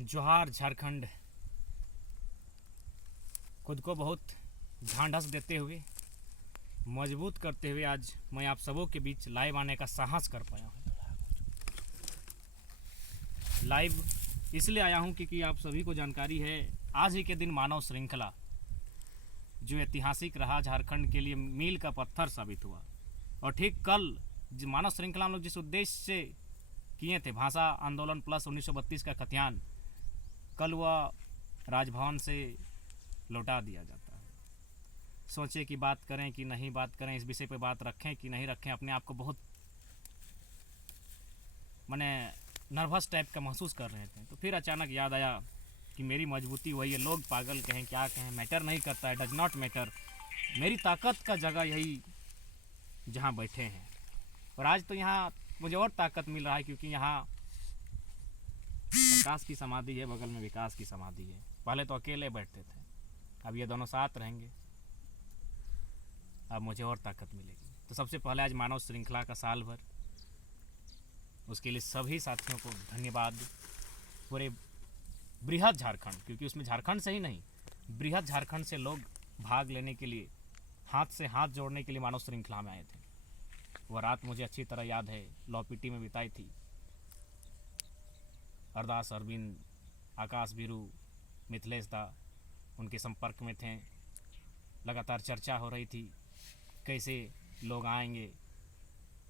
जोहार झारखंड। खुद को बहुत ढांढस देते हुए, मजबूत करते हुए आज मैं आप सबों के बीच लाइव आने का साहस कर पाया हूँ। लाइव इसलिए आया हूँ क्योंकि आप सभी को जानकारी है, आज ही के दिन मानव श्रृंखला जो ऐतिहासिक रहा, झारखंड के लिए मील का पत्थर साबित हुआ। और ठीक कल मानव श्रृंखला हम लोग जिस उद्देश्य से किए थे, भाषा आंदोलन प्लस 1932 का खतियान, कल वह राजभवन से लौटा दिया जाता है। सोचे कि बात करें कि नहीं बात करें, इस विषय पर बात रखें कि नहीं रखें। अपने आप को बहुत मैंने नर्वस टाइप का महसूस कर रहे थे। तो फिर अचानक याद आया कि मेरी मजबूती वही है। लोग पागल कहें क्या कहें, मैटर नहीं करता है, डज नॉट मैटर। मेरी ताकत का जगह यही जहाँ बैठे हैं। और आज तो यहाँ मुझे और ताकत मिल रहा है क्योंकि यहाँ प्रकाश की समाधि है, बगल में विकास की समाधि है। पहले तो अकेले बैठते थे, अब ये दोनों साथ रहेंगे, अब मुझे और ताकत मिलेगी। तो सबसे पहले आज मानव श्रृंखला का साल भर, उसके लिए सभी साथियों को धन्यवाद। पूरे बृहद झारखंड, क्योंकि उसमें झारखंड से ही नहीं, बृहद झारखंड से लोग भाग लेने के लिए, हाथ से हाथ जोड़ने के लिए मानव श्रृंखला में आए थे। वह रात मुझे अच्छी तरह याद है, लॉपीटी में बिताई थी। अरदास अरविंद, आकाश बीरू, मिथिलेश दा उनके संपर्क में थे। लगातार चर्चा हो रही थी कैसे लोग आएंगे।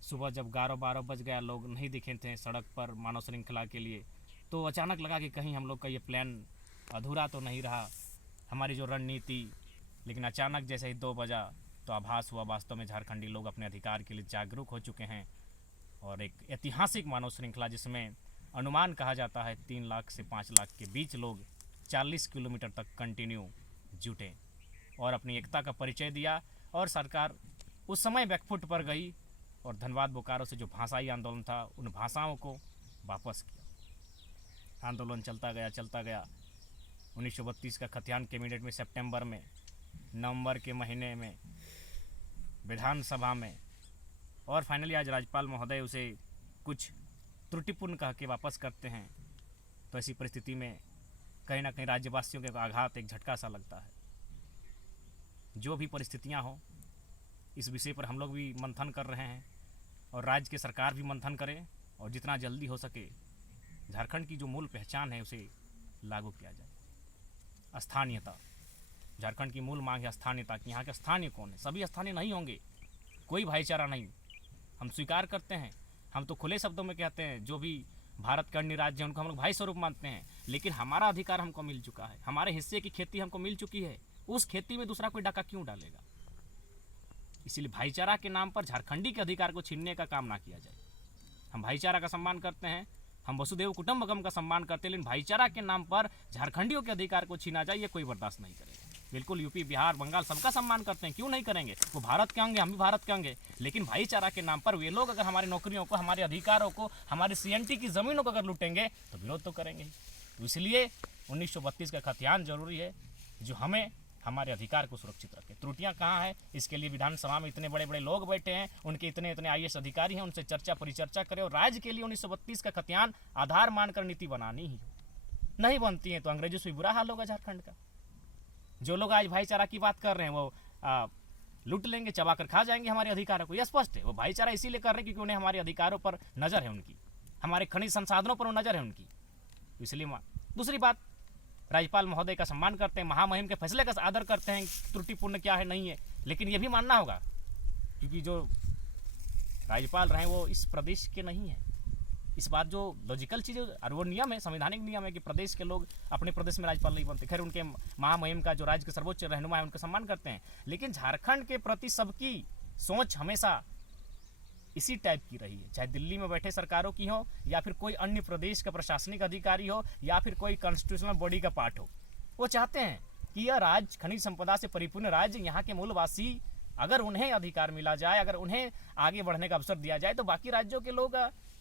सुबह जब 11-12 बज गया, लोग नहीं दिखे थे सड़क पर मानव श्रृंखला के लिए, तो अचानक लगा कि कहीं हम लोग का ये प्लान अधूरा तो नहीं रहा, हमारी जो रणनीति। लेकिन अचानक जैसे ही 2 बजा तो आभास हुआ वास्तव में झारखंडी लोग अपने अधिकार के लिए जागरूक हो चुके हैं। और एक ऐतिहासिक मानव श्रृंखला जिसमें अनुमान कहा जाता है 3 लाख से 5 लाख के बीच लोग 40 किलोमीटर तक कंटिन्यू जुटे और अपनी एकता का परिचय दिया। और सरकार उस समय बैकफुट पर गई और धनबाद बोकारो से जो भाषाई आंदोलन था, उन भाषाओं को वापस किया। आंदोलन चलता गया। 1932 का खतियान कैबिनेट में सितंबर में, नवंबर के महीने में विधानसभा में, और फाइनली आज राज्यपाल महोदय उसे कुछ त्रुटिपूर्ण कह के वापस करते हैं। तो ऐसी परिस्थिति में कहीं ना कहीं राज्यवासियों के आघात, एक झटका सा लगता है। जो भी परिस्थितियां हो, इस विषय पर हम लोग भी मंथन कर रहे हैं और राज्य की सरकार भी मंथन करे और जितना जल्दी हो सके झारखंड की जो मूल पहचान है उसे लागू किया जाए। स्थानीयता, झारखंड की मूल मांग है स्थानीयता की। यहाँ के स्थानीय कौन है? सभी स्थानीय नहीं होंगे, कोई भाईचारा नहीं, हम स्वीकार करते हैं। हम तो खुले शब्दों में कहते हैं जो भी भारत के अन्य राज्य हैं उनको हम लोग भाई स्वरूप मानते हैं। लेकिन हमारा अधिकार हमको मिल चुका है, हमारे हिस्से की खेती हमको मिल चुकी है, उस खेती में दूसरा कोई डाका क्यों डालेगा? इसीलिए भाईचारा के नाम पर झारखंडी के अधिकार को छीनने का काम ना किया जाए। हम भाईचारा का सम्मान करते हैं, हम वसुदेव कुटुंबकम का सम्मान करते हैं, लेकिन भाईचारा के नाम पर झारखंडियों के अधिकार को छीना जाए, ये कोई बर्दाश्त नहीं करेगा। बिल्कुल यूपी, बिहार, बंगाल सबका सम्मान करते हैं, क्यों नहीं करेंगे? वो भारत के होंगे, हम भी भारत के होंगे। लेकिन भाईचारा के नाम पर वे लोग अगर हमारी नौकरियों को, हमारे अधिकारों को, हमारे सीएनटी की ज़मीनों को अगर लूटेंगे तो विरोध तो करेंगे ही। तो इसलिए 1932 का खतियान जरूरी है जो हमें हमारे अधिकार को सुरक्षित रखे। त्रुटियां कहाँ है, इसके लिए विधानसभा में इतने बड़े बड़े लोग बैठे हैं, उनके इतने इतने IAS अधिकारी हैं, उनसे चर्चा परिचर्चा करें और राज्य के लिए 1932 का खतियान आधार मानकर नीति बनानी ही हो। नहीं बनती है तो अंग्रेजों से बुरा हाल होगा झारखंड का। जो लोग आज भाईचारा की बात कर रहे हैं वो लूट लेंगे, चबा कर खा जाएंगे हमारे अधिकारों को, यह स्पष्ट है। वो भाईचारा इसीलिए कर रहे हैं क्योंकि उन्हें हमारे अधिकारों पर नज़र है उनकी, हमारे खनिज संसाधनों पर नज़र है उनकी। तो इसलिए दूसरी बात, राज्यपाल महोदय का सम्मान करते हैं, महामहिम के फैसले का आदर करते हैं, त्रुटिपूर्ण क्या है नहीं है। लेकिन यह भी मानना होगा क्योंकि जो राज्यपाल रहे वो इस प्रदेश के नहीं है। इस बात जो लॉजिकल चीज़ और वो नियम है, संवैधानिक नियम है कि प्रदेश के लोग अपने प्रदेश में राज्यपाल नहीं बनते। खैर उनके महामहिम का जो राज्य के सर्वोच्च रहनुमा है उनका सम्मान करते हैं, लेकिन झारखंड के प्रति सबकी सोच हमेशा इसी टाइप की रही है। चाहे दिल्ली में बैठे सरकारों की हो या फिर कोई अन्य प्रदेश का प्रशासनिक अधिकारी हो या फिर कोई कॉन्स्टिट्यूशनल बॉडी का पार्ट हो, वो चाहते हैं कि यह राज्य खनिज संपदा से परिपूर्ण राज्य, यहाँ के मूलवासी अगर उन्हें अधिकार मिला जाए, अगर उन्हें आगे बढ़ने का अवसर दिया जाए तो बाकी राज्यों के लोग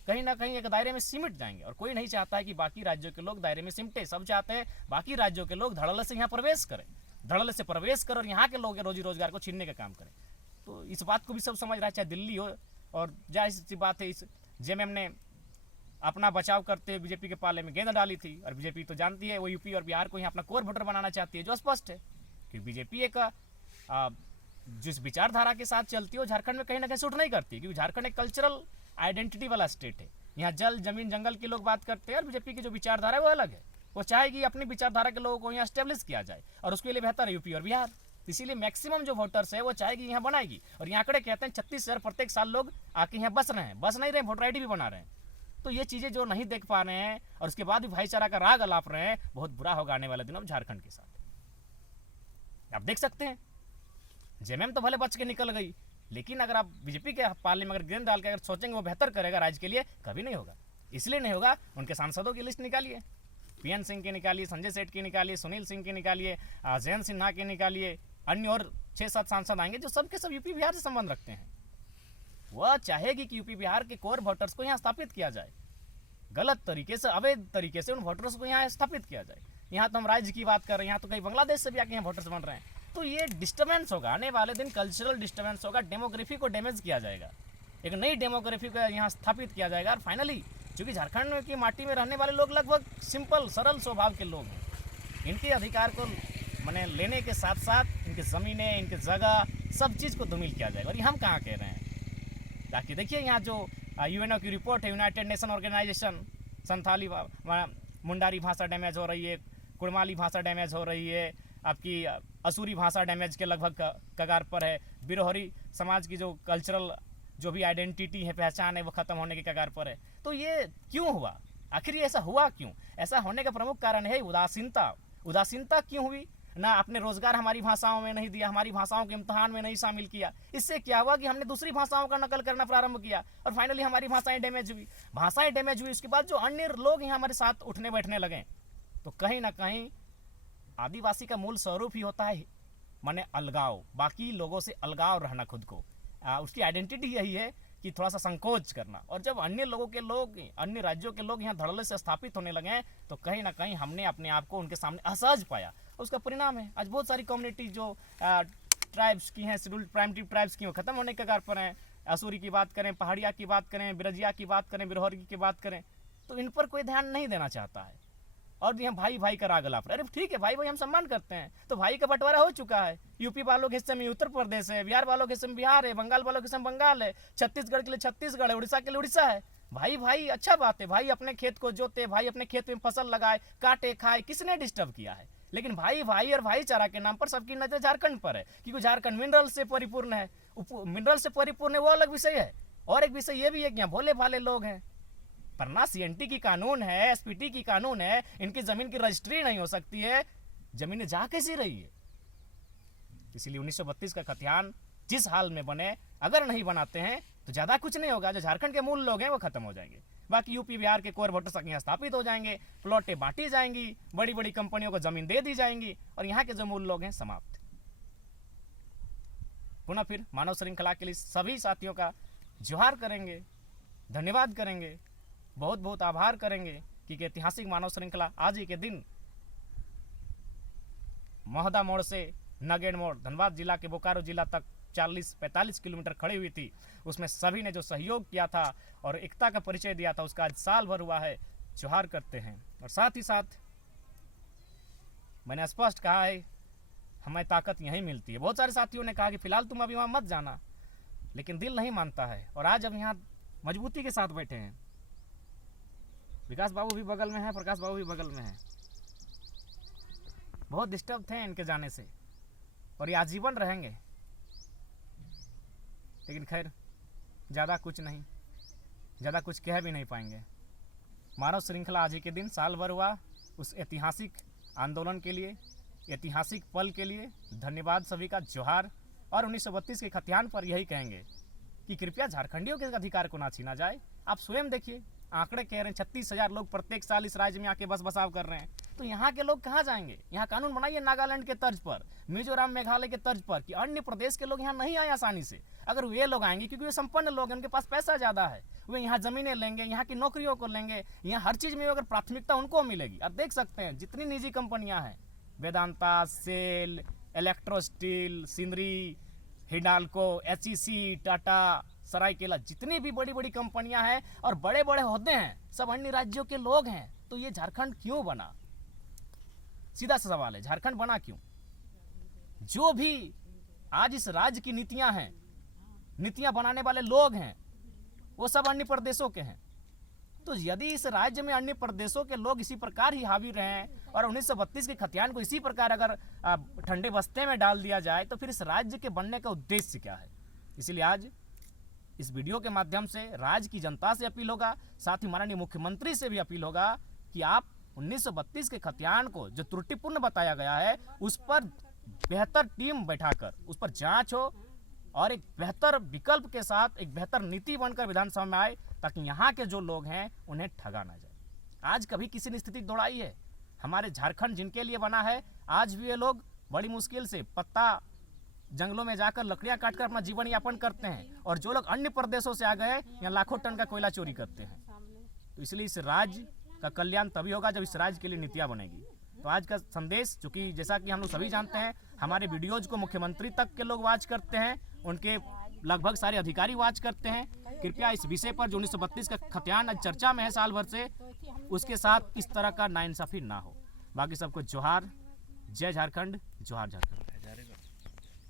कहीं ना कहीं एक दायरे में सिमट जाएंगे। और कोई नहीं चाहता है कि बाकी राज्यों के लोग दायरे में सिमटे। सब चाहते हैं बाकी राज्यों के लोग धड़ल्ले से यहाँ प्रवेश करें, धड़ल्ले से प्रवेश कर और यहाँ के लोग रोजी रोजगार को छीनने का काम करें। तो इस बात को भी सब समझ रहा है, चाहे दिल्ली हो। और जाहिर सी बात है, इस जेएमएम ने अपना बचाव करते हुए बीजेपी के पाले में गेंद डाली थी। और बीजेपी तो जानती है वो यूपी और बिहार को यहाँ अपना कोर वोटर बनाना चाहती है, जो स्पष्ट है कि बीजेपी एक जिस विचारधारा के साथ चलती है वो झारखंड में कहीं ना कहीं सूट नहीं करती, क्योंकि झारखंड एक कल्चरल आइडेंटिटी वाला स्टेट है। यहाँ जल जमीन जंगल के लोग बात करते हैं और बीजेपी की जो विचारधारा है वो अलग है। वो चाहेगी अपनी विचारधारा के लोगों को यहाँ स्टेब्लिश किया जाए और उसके लिए बेहतर है यूपी और बिहार। इसीलिए मैक्सिमम जो वोटर्स है वो चाहेगी यहाँ बनाएगी। और यहाँ आंकड़े कहते हैं 36,000 प्रत्येक साल लोग आके यहाँ बस रहे हैं, बस नहीं रहे, वोटर आईडी भी बना रहे हैं। तो ये चीज़ें जो नहीं देख पा रहे हैं और उसके बाद भी भाईचारा का राग अलाप रहे हैं, बहुत बुरा होगा आने वाले दिनों में झारखंड के साथ। आप देख सकते हैं जेएमएम तो भले बच के निकल गई, लेकिन अगर आप बीजेपी के पाले में अगर गेंद डाल के अगर सोचेंगे वो बेहतर करेगा राज्य के लिए, कभी नहीं होगा। इसलिए नहीं होगा, उनके सांसदों की लिस्ट निकालिए, पीएन सिंह की निकालिए, संजय सेठ की निकालिए, सुनील सिंह की निकालिए, जयंत सिन्हा की निकालिए, अन्य और 6-7 सांसद आएंगे जो सबके सब यूपी बिहार से संबंध रखते हैं। वह चाहेगी कि यूपी बिहार के कोर वोटर्स को यहाँ स्थापित किया जाए, गलत तरीके से, अवैध तरीके से उन वोटर्स को यहाँ स्थापित किया जाए। यहाँ तो हम राज्य की बात कर रहे हैं, यहाँ तो कई बांग्लादेश से भी आके यहाँ वोटर्स बन रहे हैं। तो ये डिस्टर्बेंस होगा, आने वाले दिन कल्चरल डिस्टर्बेंस होगा, डेमोग्राफी को डैमेज किया जाएगा, एक नई डेमोग्राफी को यहाँ स्थापित किया जाएगा। और फाइनली चूँकि झारखंड की माटी में रहने वाले लोग लगभग सिंपल सरल स्वभाव के लोग हैं, इनके अधिकार को मैंने लेने के साथ साथ इनकी ज़मीनें, इनकी जगह, सब चीज़ को धूमिल किया जाएगा। और ये हम कहाँ कह रहे हैं, ताकि देखिए यहाँ जो यूएनओ की रिपोर्ट है, United Nation Organization, Santhali Mundari भाषा डैमेज हो रही है, कुड़माली भाषा डैमेज हो रही है, आपकी असूरी भाषा डैमेज के लगभग कगार पर है, बिरहोरी समाज की जो कल्चरल जो भी आइडेंटिटी है, पहचान है, वो ख़त्म होने के कगार पर है। तो ये क्यों हुआ, आखिर ये ऐसा हुआ क्यों? ऐसा होने का प्रमुख कारण है उदासीनता। उदासीनता क्यों हुई? ना आपने रोजगार हमारी भाषाओं में नहीं दिया, हमारी भाषाओं के इम्तहान में नहीं शामिल किया। इससे क्या हुआ कि हमने दूसरी भाषाओं का नकल करना प्रारंभ किया और फाइनली हमारी भाषाएं डैमेज हुई। भाषाएं डैमेज हुई, उसके बाद जो अन्य लोग यहाँ हमारे साथ उठने बैठने लगे, तो कहीं ना कहीं आदिवासी का मूल स्वरूप ही होता है माने अलगाव, बाकी लोगों से अलगाव रहना, खुद को उसकी आइडेंटिटी यही है कि थोड़ा सा संकोच करना। और जब अन्य लोगों के लोग, अन्य राज्यों के लोग यहाँ धड़ल्ले से स्थापित होने लगे हैं, तो कहीं ना कहीं हमने अपने आप को उनके सामने असहज पाया। उसका परिणाम है आज बहुत सारी कम्युनिटी जो ट्राइब्स की हैं, शेड्यूल्ड प्राइमरी ट्राइब्स की, वो खत्म होने के कगार पर हैं। असूरी की बात करें, पहाड़िया की बात करें, बिरजिया की बात करें, बिरहोरी की बात करें, तो इन पर कोई ध्यान नहीं देना चाहता है। और यहाँ भाई भाई का राग अलाप, अरे ठीक है भाई भाई हम सम्मान करते हैं, तो भाई का बंटवारा हो चुका है। यूपी वालों के हिस्से में उत्तर प्रदेश है, बिहार वालों के हिस्से में बिहार है, बंगाल वालों के हिस्से में बंगाल है, छत्तीसगढ़ के लिए छत्तीसगढ़ है, उड़ीसा के लिए उड़ीसा है। भाई भाई अच्छा बात है, भाई अपने खेत को जोते, भाई अपने खेत में फसल लगाए, काटे खाए, किसने डिस्टर्ब किया है? लेकिन भाई भाई और भाईचारा के नाम पर सबकी नजर झारखंड पर है, क्योंकि झारखंड मिनरल से परिपूर्ण है। मिनरल से परिपूर्ण है वो अलग विषय है, और एक विषय ये भी है कि यहाँ भोले भाले लोग हैं। पर ना सीएनटी की कानून है, एसपीटी की कानून है, इनकी जमीन की रजिस्ट्री नहीं हो सकती है, जमीनें जा कैसी रही है? इसलिए 1932 का खतियान जिस हाल में बने, अगर नहीं बनाते हैं तो ज्यादा कुछ नहीं होगा। जो झारखंड के मूल लोग हैं वो खत्म हो जाएंगे, बाकी यूपी बिहार के कोर वोटर्स यहाँ स्थापित हो जाएंगे, प्लॉटें बांटी जाएंगी, बड़ी बड़ी कंपनियों को जमीन दे दी जाएंगी, और यहाँ के जो मूल लोग हैं समाप्त। पुनः फिर मानव श्रृंखला के लिए सभी साथियों का जोहार करेंगे, धन्यवाद करेंगे, बहुत बहुत आभार करेंगे कि ऐतिहासिक मानव श्रृंखला आज ही के दिन महोदा मोड़ से नगेड़ मोड़, धनबाद जिला के बोकारो जिला तक 40-45 किलोमीटर खड़ी हुई थी। उसमें सभी ने जो सहयोग किया था और एकता का परिचय दिया था, उसका आज साल भर हुआ है, जोहार करते हैं। और साथ ही साथ मैंने स्पष्ट कहा है, हमें ताकत यहीं मिलती है। बहुत सारे साथियों ने कहा कि फिलहाल तुम अभी वहाँ मत जाना, लेकिन दिल नहीं मानता है। और आज हम यहाँ मजबूती के साथ बैठे हैं। विकास बाबू भी बगल में है, प्रकाश बाबू भी बगल में है। बहुत डिस्टर्ब थे इनके जाने से, और ये आजीवन रहेंगे। लेकिन खैर ज़्यादा कुछ नहीं, ज़्यादा कुछ कह भी नहीं पाएंगे। मानव श्रृंखला आज ही के दिन साल भर हुआ, उस ऐतिहासिक आंदोलन के लिए, ऐतिहासिक पल के लिए धन्यवाद सभी का, जोहार। और 1932 के खतियान पर यही कहेंगे कि कृपया झारखंडियों के अधिकार को ना छीना जाए। आप स्वयं देखिए, आंकड़े कह रहे हैं 36,000 लोग प्रत्येक साल इस राज्य में आके बस बसाव कर रहे हैं। तो यहाँ के लोग कहाँ जाएंगे? यहाँ कानून बनाइए नागालैंड के तर्ज पर, मिजोरम मेघालय के तर्ज पर, कि अन्य प्रदेश के लोग यहाँ नहीं आए आसानी से। अगर वे लोग आएंगे, क्योंकि वे संपन्न लोग हैं, उनके पास पैसा ज़्यादा है, वे यहाँ ज़मीनें लेंगे, यहाँ की नौकरियों को लेंगे, यहाँ हर चीज़ में अगर प्राथमिकता उनको मिलेगी। अब देख सकते हैं जितनी निजी कंपनियाँ हैं, Vedanta, SAIL, electro steel, Sindri, Hindalco, HEC, Tata, Seraikela, जितनी भी बड़ी बड़ी कंपनियां हैं और बड़े बड़े ओहदे हैं, सब अन्य राज्यों के लोग हैं। तो ये झारखंड क्यों बना? सीधा सा सवाल है, झारखंड बना क्यों? जो भी आज इस राज्य की नीतियां हैं, नीतियां बनाने वाले लोग हैं, वो सब अन्य प्रदेशों के हैं। तो यदि इस राज्य में अन्य प्रदेशों के लोग इसी प्रकार ही हावी रहे हैं और 1932 के खतियान को इसी प्रकार अगर ठंडे बस्ते में डाल दिया जाए, तो फिर इस राज्य के बनने का उद्देश्य क्या है? इसलिए आज इस वीडियो के माध्यम से राज्य की जनता से अपील होगा, साथ ही माननीय मुख्यमंत्री से भी अपील होगा कि आप 1932 के खतियान को जो त्रुटिपूर्ण बताया गया है, उस पर बेहतर टीम बैठाकर उस पर जांच हो और एक बेहतर विकल्प के साथ एक बेहतर नीति बनकर विधानसभा में आए, ताकि यहाँ के जो लोग हैं उन्हें ठगा ना जाए। आज कभी किसी ने स्थिति दौड़ाई है? हमारे झारखंड जिनके लिए बना है, आज भी ये लोग बड़ी मुश्किल से पत्ता जंगलों में जाकर लकड़ियां काटकर अपना जीवन यापन करते हैं, और जो लोग अन्य प्रदेशों से आ गए यहाँ लाखों टन का कोयला चोरी करते हैं। तो इसलिए इस राज्य का कल्याण तभी होगा जब इस राज्य के लिए नीतियां बनेगी। तो आज का संदेश, चूंकि जैसा कि हम लोग सभी जानते हैं, हमारे वीडियोज को मुख्यमंत्री तक के लोग वॉच करते हैं, उनके लगभग सारे अधिकारी वॉच करते हैं। कृपया इस विषय पर जो 1932 का खतियान आज चर्चा में है साल भर से, उसके साथ इस तरह का नाइंसाफी ना हो। बाकी सबको जोहार, जय झारखंड, जोहार झारखंड।